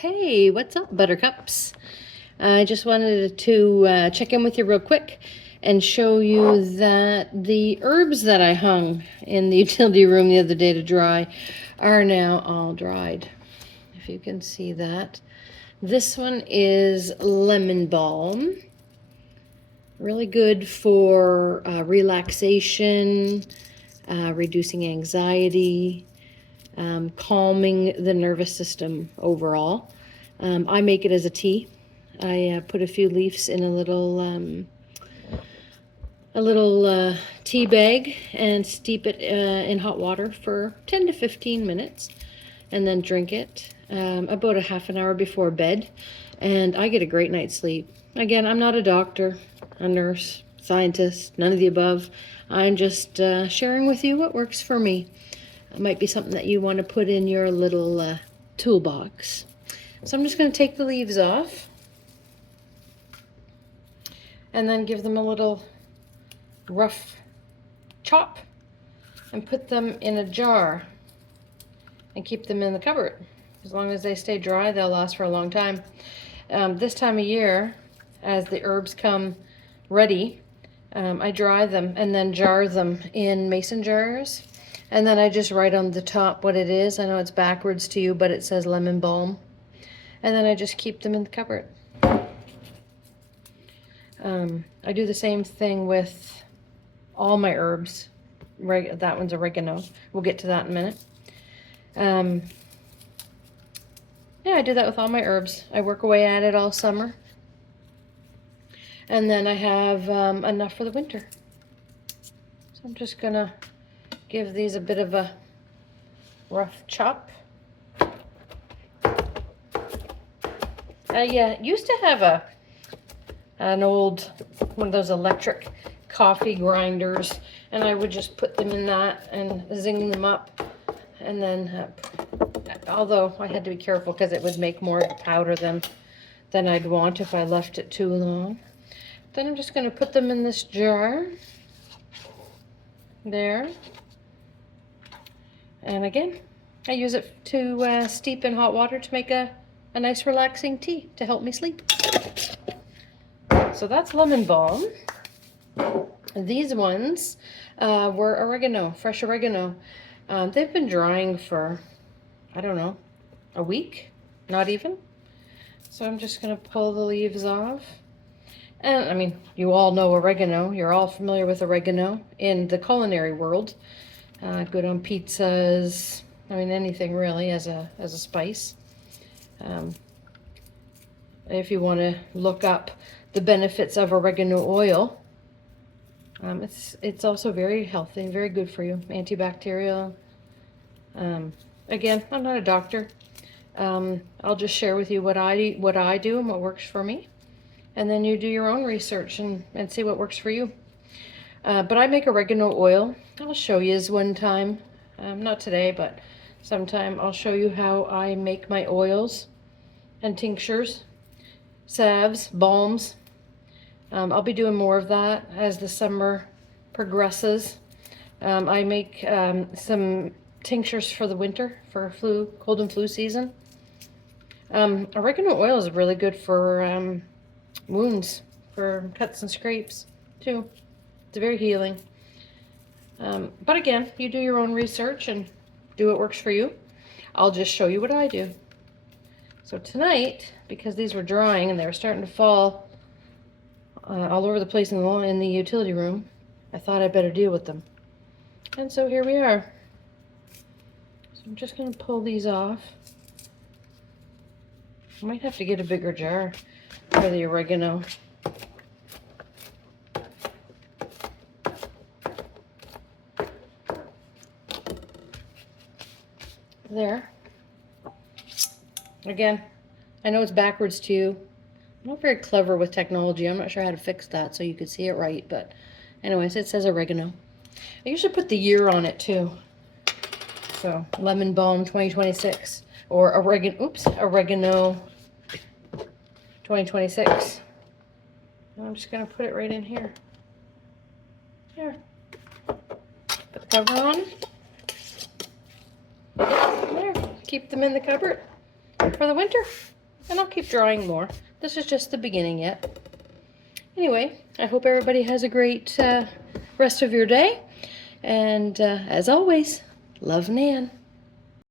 Hey, what's up, Buttercups? I just wanted to check in with you real quick and show you that the herbs that I hung in the utility room the other day to dry are now all dried. If you can see that. This one is lemon balm. Really good for relaxation, reducing anxiety, calming the nervous system overall. I make it as a tea. I put a few leaves in a little tea bag and steep it in hot water for 10 to 15 minutes and then drink it about a half an hour before bed, and I get a great night's sleep. Again, I'm not a doctor, a nurse, scientist, none of the above. I'm just sharing with you what works for me. It might be something that you want to put in your little toolbox. So I'm just going to take the leaves off and then give them a little rough chop and put them in a jar and keep them in the cupboard. As long as they stay dry, they'll last for a long time. This time of year, as the herbs come ready, I dry them and then jar them in mason jars. And then I just write on the top what it is. I know it's backwards to you, but it says lemon balm. And then I just keep them in the cupboard. I do the same thing with all my herbs. That one's oregano. We'll get to that in a minute. Yeah, I do that with all my herbs. I work away at it all summer. And then I have enough for the winter. So I'm just gonna give these a bit of a rough chop. I used to have an old one of those electric coffee grinders, and I would just put them in that and zing them up, and then although I had to be careful because it would make more powder than I'd want if I left it too long. Then I'm just going to put them in this jar there, and again I use it to steep in hot water to make a nice relaxing tea to help me sleep. So that's lemon balm. These ones were oregano, fresh oregano. They've been drying for, I don't know, a week, not even. So I'm just going to pull the leaves off. And I mean, you all know oregano. You're all familiar with oregano in the culinary world. Good on pizzas. I mean, anything really as a spice. If you want to look up the benefits of oregano oil, it's also very healthy, very good for you, antibacterial. Again, I'm not a doctor. I'll just share with you what I do and what works for me, and then you do your own research and see what works for you. But I make oregano oil. I'll show you one time, not today, but sometime I'll show you how I make my oils and tinctures, salves, balms. I'll be doing more of that as the summer progresses. I make some tinctures for the winter, for cold and flu season. Oregano oil is really good for wounds, for cuts and scrapes too. It's very healing. But again, you do your own research and do what works for you. I'll just show you what I do. So tonight, because these were drying and they were starting to fall all over the place in the utility room, I thought I'd better deal with them. And so here we are. So I'm just going to pull these off. I might have to get a bigger jar for the oregano. There. Again, I know it's backwards to you. I'm not very clever with technology. I'm not sure how to fix that so you could see it right, but anyways, it says oregano. I usually put the year on it too. So, lemon balm 2026 or oregano 2026. I'm just going to put it right in here. Here. Put the cover on. There. Keep them in the cupboard. for the winter. And I'll keep drawing more. This is just the beginning yet. Anyway, I hope everybody has a great rest of your day. And as always, love, Nan.